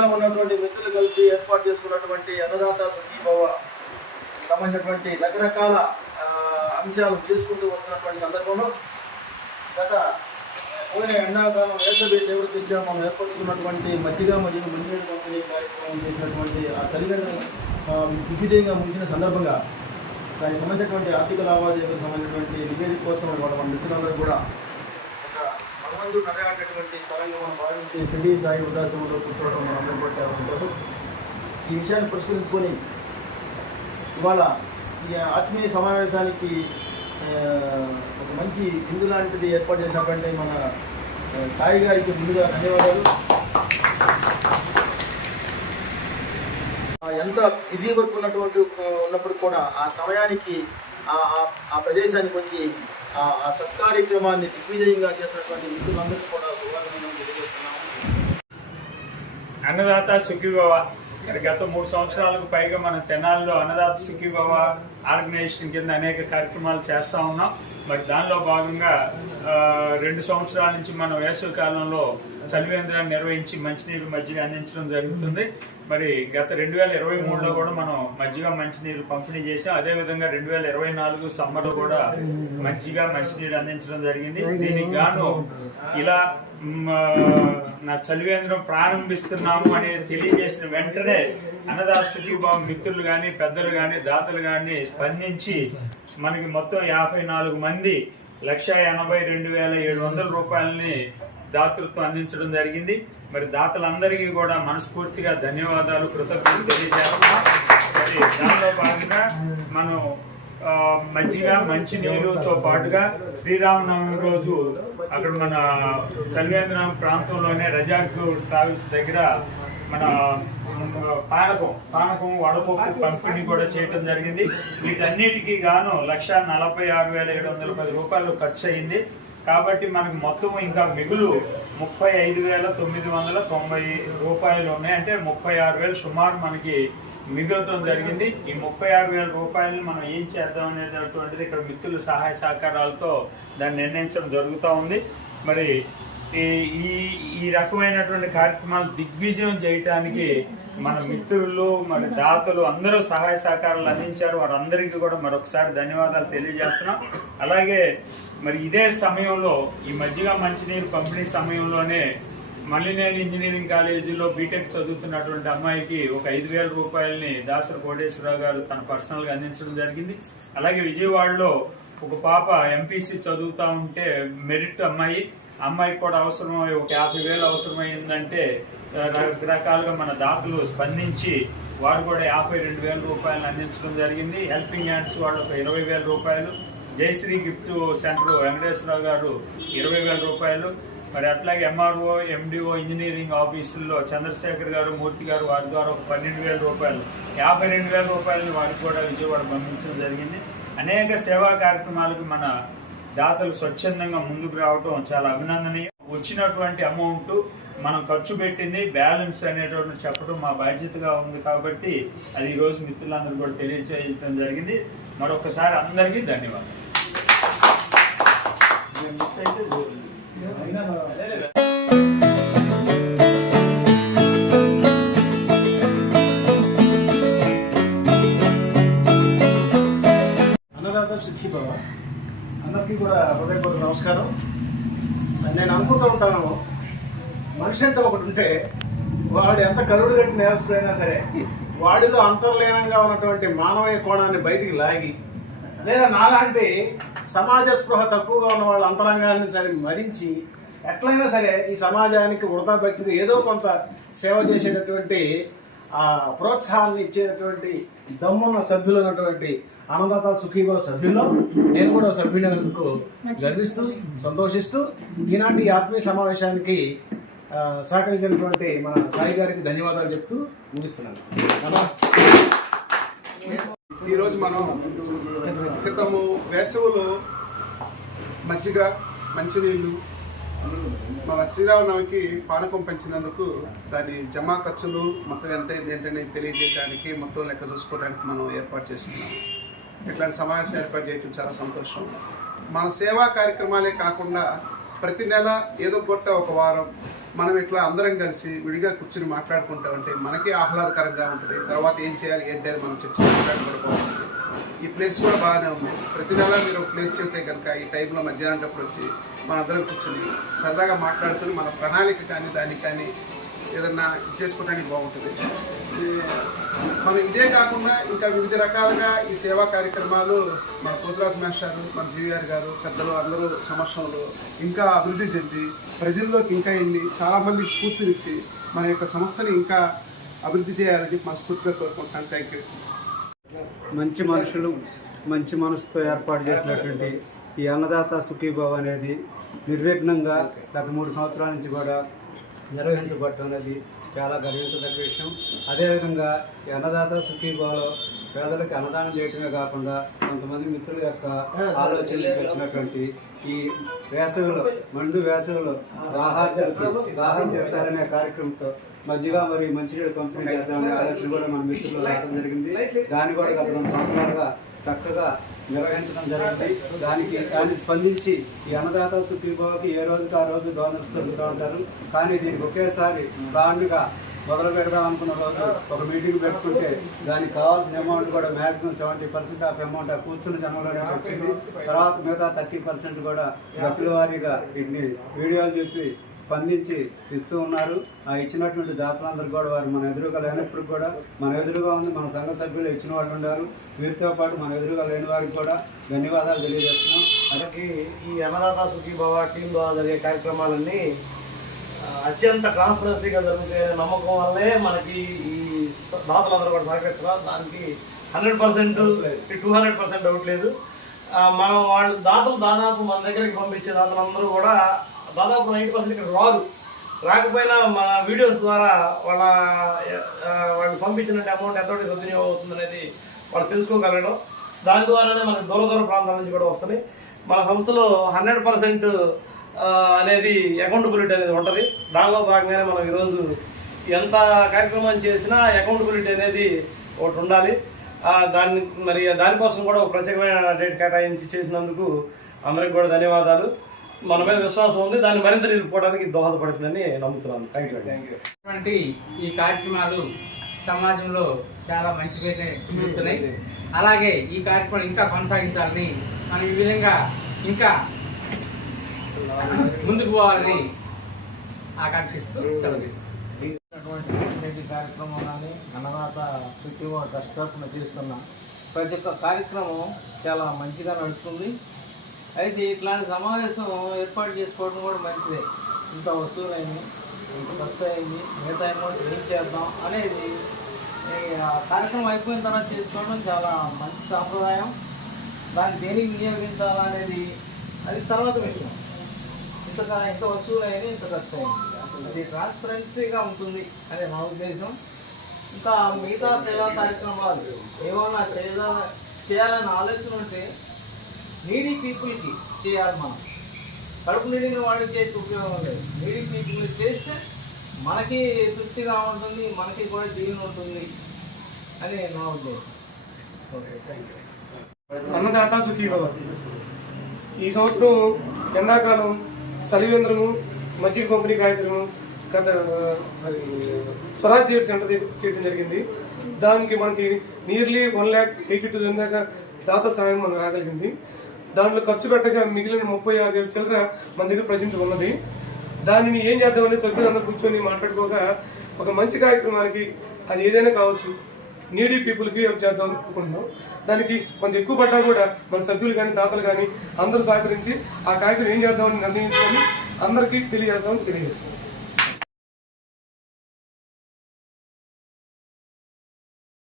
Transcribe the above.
జిల్లాలో ఉన్నటువంటి మిత్రులు కలిసి ఏర్పాటు చేసుకున్నటువంటి అన్నదాత సుఖీభవ సంబంధించినటువంటి రకరకాల అంశాలు చేసుకుంటూ వస్తున్నటువంటి సందర్భంలో గత పోయిన ఎండాకాలం వేసవి నివృత్తిగా మనం ఏర్పరచుకున్నటువంటి మజ్జిగ మరియు మంచినీటి పంపిణీ కార్యక్రమం చేసినటువంటి ఆ చలిగంట విజయంగా ముగిసిన సందర్భంగా దానికి సంబంధించినటువంటి ఆర్థిక లావాదేవీలకు సంబంధించినటువంటి నివేదిక కోసం వాళ్ళ మన మిత్రులందరూ కూడా భగవంతుడు నడయాడేటువంటి స్థలంగా మనం భావించే సిడి సాయి ఉదాసంలో కూర్చోవడం మనందరం కూడా చాలా సంతోషం ఈ విషయాన్ని పరిశీలించుకొని ఇవాళ ఈ ఆత్మీయ సమావేశానికి ఒక మంచి బిందు లాంటిది ఏర్పాటు చేసినటువంటి మన సాయి గారికి ముందుగా ధన్యవాదాలు. ఎంత బిజీ వర్క్ ఉన్నటువంటి ఉన్నప్పుడు కూడా ఆ సమయానికి ఆ ఆ- ఆ ప్రదేశానికి వచ్చి ఆ సత్కార్యక్రమాన్ని దిగ్విజయంగా చేసినటువంటి మిత్రులందరికీ కూడా శుభాకాంక్షలు తెలియజేస్తున్నాము అన్నదాత సుఖీభవ. మరి గత మూడు సంవత్సరాలకు పైగా మన తెనాలిలో అన్నదాత సుఖీభవ ఆర్గనైజేషన్ కింద అనేక కార్యక్రమాలు చేస్తూ ఉన్నాం. మరి దానిలో భాగంగా రెండు సంవత్సరాల నుంచి మనం వేసవి కాలంలో చలివేంద్రాన్ని నిర్వహించి మంచినీరు మజ్జిగ అందించడం జరుగుతుంది. మరి గత రెండు వేల ఇరవై మూడులో కూడా మనం మజ్జిగ మంచినీరు పంపిణీ చేసాం అదేవిధంగా రెండు వేల ఇరవై నాలుగు సమ్మర్లో కూడా మజ్జిగ మంచినీరు అందించడం జరిగింది. దీనికి గాను ఇలా నా చలివేంద్రం ప్రారంభిస్తున్నాము అనేది తెలియజేసిన వెంటనే అన్నదాత సుఖీభావం మిత్రులు కానీ పెద్దలు కానీ దాతలు కానీ స్పందించి మనకి మొత్తం యాభై నాలుగు మంది లక్ష ఎనభై రెండు వేల ఏడు వందల రూపాయలని దాతృత్వం అందించడం జరిగింది. మరి దాతలందరికీ కూడా మనస్ఫూర్తిగా ధన్యవాదాలు కృతజ్ఞతలు తెలియజేస్తున్నాం. మరి దానిలో భాగంగా మనం మంచిగా మంచి నీరుతో పాటుగా శ్రీరామనవమి రోజు అక్కడ మన చలివేంద్రం ప్రాంతంలోనే రజాక్ ట్రావెల్స్ దగ్గర మన పానకం పానకం వడపప్పు పంపిణీ కూడా చేయటం జరిగింది. వీటన్నిటికీ గాను లక్ష నలభై ఆరు వేల ఏడు వందల పది రూపాయలు ఖర్చు అయింది కాబట్టి మనకు మొత్తం ఇంకా మిగులు ముప్పై ఐదు వేల తొమ్మిది వందల తొంభై రూపాయలు ఉన్నాయి. అంటే ముప్పై ఆరు వేలు సుమారు మనకి మిగలటం జరిగింది. ఈ ముప్పై ఆరు వేల రూపాయలు మనం ఏం చేద్దాం అనేటటువంటిది ఇక్కడ మిత్రుల సహాయ సహకారాలతో దాన్ని నిర్ణయించడం జరుగుతూ ఉంది. మరి ఈ ఈ ఈ రకమైనటువంటి కార్యక్రమాలు దిగ్విజయం చేయటానికి మన మిత్రులు మన దాతలు అందరూ సహాయ సహకారాలు అందించారు. వారందరికీ కూడా మరొకసారి ధన్యవాదాలు తెలియజేస్తున్నాం. అలాగే మరి ఇదే సమయంలో ఈ మధ్యగా మంచినీరు పంపిణీ సమయంలోనే మల్లినేని ఇంజనీరింగ్ కాలేజీలో బీటెక్ చదువుతున్నటువంటి అమ్మాయికి ఒక ఐదు వేల రూపాయలని దాసర కోటేశ్వరరావు గారు తన పర్సనల్గా అందించడం జరిగింది. అలాగే విజయవాడలో ఒక పాప ఎంపీసీ చదువుతూ ఉంటే మెరిట్ అమ్మాయి. అమ్మాయికి కూడా అవసరమై ఒక యాభై వేలు అవసరమైందంటే రకరకాలుగా మన దాతలు స్పందించి వారు కూడా యాభై రెండు వేల రూపాయలు అందించడం జరిగింది. హెల్పింగ్ హ్యాండ్స్ వాళ్ళు ఒక ఇరవై వేల రూపాయలు జయశ్రీ గిఫ్ట్ సెంటర్ వెంకటేశ్వరరావు గారు ఇరవై వేల రూపాయలు. మరి అట్లాగే ఎంఆర్ఓ ఎండిఓ ఇంజనీరింగ్ ఆఫీసుల్లో చంద్రశేఖర్ గారు మూర్తి గారు వారి ద్వారా ఒక పన్నెండు వేల రూపాయలు యాభై రెండు వేల రూపాయలని వారికి కూడా విజయవాడ పంపించడం జరిగింది. అనేక సేవా కార్యక్రమాలకు మన దాతలు స్వచ్ఛందంగా ముందుకు రావడం చాలా అభినందనీయం. వచ్చినటువంటి అమౌంట్ మనం ఖర్చు పెట్టింది బ్యాలెన్స్ అనేటువంటి చెప్పడం మా బాధ్యతగా ఉంది కాబట్టి అది ఈరోజు మిత్రులందరూ కూడా తెలియజేయడం జరిగింది. మరొకసారి అందరికీ ధన్యవాదాలు. మనిషి ఒకటి ఉంటే వాడు ఎంత కరుడు కట్టి నేరస్తుడైనా సరే వాడిలో అంతర్లీనంగా ఉన్నటువంటి మానవీయ కోణాన్ని బయటికి లాగి లేదా నాలాంటి సమాజ స్పృహ తక్కువగా ఉన్న వాళ్ళ అంతరంగాన్ని సరే మరించి ఎట్లయినా సరే ఈ సమాజానికి వృధా భక్తిగా ఏదో కొంత సేవ చేసేటటువంటి ఆ ప్రోత్సాహాన్ని ఇచ్చేటటువంటి దమ్మున్న సభ్యులు ఉన్నటువంటి అన్నదాత సుఖీభవ సభ్యుల్లో నేను కూడా సభ్యులకు గర్విస్తూ సంతోషిస్తూ ఈనాటి ఈ ఆత్మీయ సమావేశానికి సహకరించినటువంటి మన సాయి గారికి ధన్యవాదాలు చెప్తూ ముగిస్తున్నాను. ఈరోజు మనం క్రితము వేసవులో మజ్జిగ మంచినీళ్ళు మన శ్రీరామనవమికి పానకం పెంచినందుకు దాని జమా ఖర్చులు మొత్తం ఎంత అయింది ఏంటని తెలియజేయడానికి మొత్తం లెక్క చూసుకోవడానికి మనం ఏర్పాటు చేసుకున్నాం. ఇట్లాంటి సమావేశం ఏర్పాటు చేయడం చాలా సంతోషం. మన సేవా కార్యక్రమాలే కాకుండా ప్రతి నెల ఏదో కొట్ట ఒక వారం మనం ఇట్లా అందరం కలిసి విడిగా కూర్చుని మాట్లాడుకుంటా ఉంటే మనకి ఆహ్లాదకరంగా ఉంటుంది. తర్వాత ఏం చేయాలి ఏంటి అని మనం చర్చ మాట్లాడుకోవడం బాగుంటుంది ఈ ప్లేస్ కూడా బాగానే ఉంది. ప్రతి నెల మీరు ఒక ప్లేస్ చెప్తే కనుక ఈ టైంలో మధ్యాహ్నం వచ్చి మనందరం కూర్చుని సరదాగా మాట్లాడుకుని మన ప్రణాళిక కానీ దానికి కానీ ఏదన్నా చేసుకోవడానికి బాగుంటుంది. మనం ఇదే కాకుండా ఇంకా వివిధ రకాలుగా ఈ సేవా కార్యక్రమాలు మన పోతురాజు మాస్టారు మన జీవీఆర్ గారు పెద్దలు అందరూ సమక్షంలో ఇంకా అభివృద్ధి చెంది ప్రజల్లోకి ఇంకా వెళ్ళి చాలామందికి స్ఫూర్తినిచ్చి మన యొక్క సంస్థని ఇంకా అభివృద్ధి చేయాలని చెప్పి మనస్ఫూర్తిగా కోరుకుంటాను థ్యాంక్ యూ మంచి మనుషులు మంచి మనసుతో ఏర్పాటు చేసినటువంటి ఈ అన్నదాత సుఖీభావ అనేది నిర్విఘ్నంగా గత మూడు సంవత్సరాల నుంచి కూడా నిర్వహించబడటం అనేది చాలా గర్వించదగ్గ విషయం. అదేవిధంగా ఈ అన్నదాత సుఖీభావలో పేదలకు అన్నదానం చేయటమే కాకుండా కొంతమంది మిత్రుల యొక్క ఆలోచన నుంచి వచ్చినటువంటి ఈ వేసవిలో మండు వేసవిలో దాహార్తులకు దాహం తీర్చాలనే కార్యక్రమంతో మజ్జిగ మరియు మంచినీళ్ళు పంపిణీ చేద్దామనే ఆలోచన కూడా మన మిత్రులు రావడం జరిగింది. దాన్ని కూడా గత రెండు సంవత్సరాలుగా చక్కగా నిర్వహించడం జరిగింది. దానికి దాన్ని స్పందించి ఈ అన్నదాత సుఖీభావకి ఏ రోజుకి ఆ రోజు డోనర్స్ దొరుకుతూ ఉంటారు. కానీ దీనికి ఒకేసారి ప్లాన్గా మొదలు పెడదాం అనుకున్న రోజు ఒక మీటింగ్ పెట్టుకుంటే దానికి కావాల్సిన అమౌంట్ కూడా maximum seventy percent of amount ఆ కూర్చున్న జనంలో నుంచి వచ్చింది. తర్వాత మిగతా థర్టీ పర్సెంట్ కూడా దశల వారీగా వీటిని వీడియోలు చూసి స్పందించి ఇస్తూ ఉన్నారు. ఆ ఇచ్చినటువంటి దాతలందరూ కూడా వారు మన ఎదురుగా లేనప్పుడు కూడా మన ఎదురుగా ఉంది. మన సంఘ సభ్యులు ఇచ్చిన వాళ్ళు ఉన్నారు. వీరితో పాటు మన ఎదురుగా లేని వారికి కూడా ధన్యవాదాలు తెలియజేస్తున్నాం. అలాగే ఈ అన్నదాత సుఖీభవ టీం ద్వారా జరిగే కార్యక్రమాలన్నీ అత్యంత ట్రాన్స్పరెన్సీగా జరుగుతాయి నమ్మకం వల్లే మనకి ఈ దాతలందరూ కూడా సహకరిస్తున్నారు. దానికి hundred percent to hundred percent doubt లేదు. మనం వాళ్ళు దాతలు దాదాపు మన దగ్గరికి పంపించే దాతలందరూ కూడా దాదాపు నైంటీ పర్సెంట్ ఇక్కడ రాదు రాకపోయినా మన వీడియోస్ ద్వారా వాళ్ళ వాళ్ళు పంపించిన అమౌంట్ ఎంత సద్వినియోగం అవుతుంది అనేది వాళ్ళు తెలుసుకోగలగడం దాని ద్వారానే మనకి దూర దూర ప్రాంతాల నుంచి కూడా వస్తున్నాయి. మన సంస్థలో హండ్రెడ్ పర్సెంట్ అనేది అకౌంటబిలిటీ అనేది ఉంటుంది. దానిలో భాగంగానే మనం ఈరోజు ఎంత కార్యక్రమం చేసినా అకౌంటబిలిటీ అనేది ఒకటి ఉండాలి. దాన్ని మరి దానికోసం కూడా ఒక ప్రత్యేకమైన డేట్ కేటాయించి చేసినందుకు అందరికి కూడా ధన్యవాదాలు. మన మీద విశ్వాసం ఉంది. దాన్ని మరింత నిలుపుకోవడానికి దోహదపడుతుందని నమ్ముతున్నాను. థ్యాంక్ యూ థ్యాంక్ యూ ఈ కార్యక్రమాలు సమాజంలో చాలా మంచి పేరు పొందుతున్నాయి అలాగే ఈ కార్యక్రమాలు ఇంకా కొనసాగించాలని మనం ఈ విధంగా ఇంకా ముందుకు పోవాలని ఆకాంక్షిస్తూ సెలవు కార్యక్రమం కానీ అన్నదాత ప్రతిభ ట్రస్ట్ తరఫున చేస్తున్న ప్రతి ఒక్క కార్యక్రమం చాలా మంచిగా నడుస్తుంది. అయితే ఇట్లాంటి సమావేశం ఏర్పాటు చేసుకోవడం కూడా మంచిదే. ఇంత వస్తువులైంది ఇంత ఖర్చు అయింది మిగతా అమౌంట్ ఏం చేద్దాం అనేది ఆ కార్యక్రమం అయిపోయిన తర్వాత చేసుకోవడం చాలా మంచి సాంప్రదాయం. దాన్ని దేనికి వినియోగించాలనేది అది తర్వాత విషయం ఇంత ఇంత వస్తువులు అయినా ఇంత ఖర్చు అయింది. అది ట్రాన్స్పరెన్సీగా ఉంటుంది అనే నా ఉద్దేశం. ఇంకా మిగతా సేవా కార్యక్రమాలు ఏమన్నా చేయాల చేయాలన్న ఆలోచన ఉంటే నీడీ పీపుల్కి చేయాలి మనం. కడుపు నిండిన వాడికి చేసి ఉపయోగం లేదు. నీడీ పీపుల్ చేస్తే మనకి తృప్తిగా ఉంటుంది మనకి కూడా జీవనం ఉంటుంది అని నా ఉద్దేశం. ఓకే థ్యాంక్ యూ అన్నదాత సుఖీభవ. ఈ సంవత్సరం ఎండాకాలం సలివేంద్రము మజ్జిగ పంపిణీ కార్యక్రమం గత సారీ స్వరాజ్ థియేటర్ సెంటర్ దగ్గర చేయడం జరిగింది. దానికి మనకి nearly one lakh eighty two దాకా దాత సాయం మనకు రాగలిగింది. దాంట్లో ఖర్చు పెట్టగా మిగిలిన ముప్పై ఆరు వేల చిల్లర మన దగ్గర ప్రజెంట్ ఉన్నది. దానిని ఏం చేద్దామని సభ్యులందరూ కూర్చొని మాట్లాడుకోగా ఒక మంచి కార్యక్రమానికి అది ఏదైనా కావచ్చు. నీడీ పీపుల్కి హెల్ప్ చేద్దాం అనుకుంటున్నాం దానికి కొంత ఎక్కువ పడ్డా కూడా మన సభ్యులు కానీ దాతలు కానీ అందరూ సహకరించి ఆ కార్యక్రమం ఏం చేద్దామని నిర్ణయించుకొని అందరికీ తెలియజేస్తామని తెలియజేస్తాం.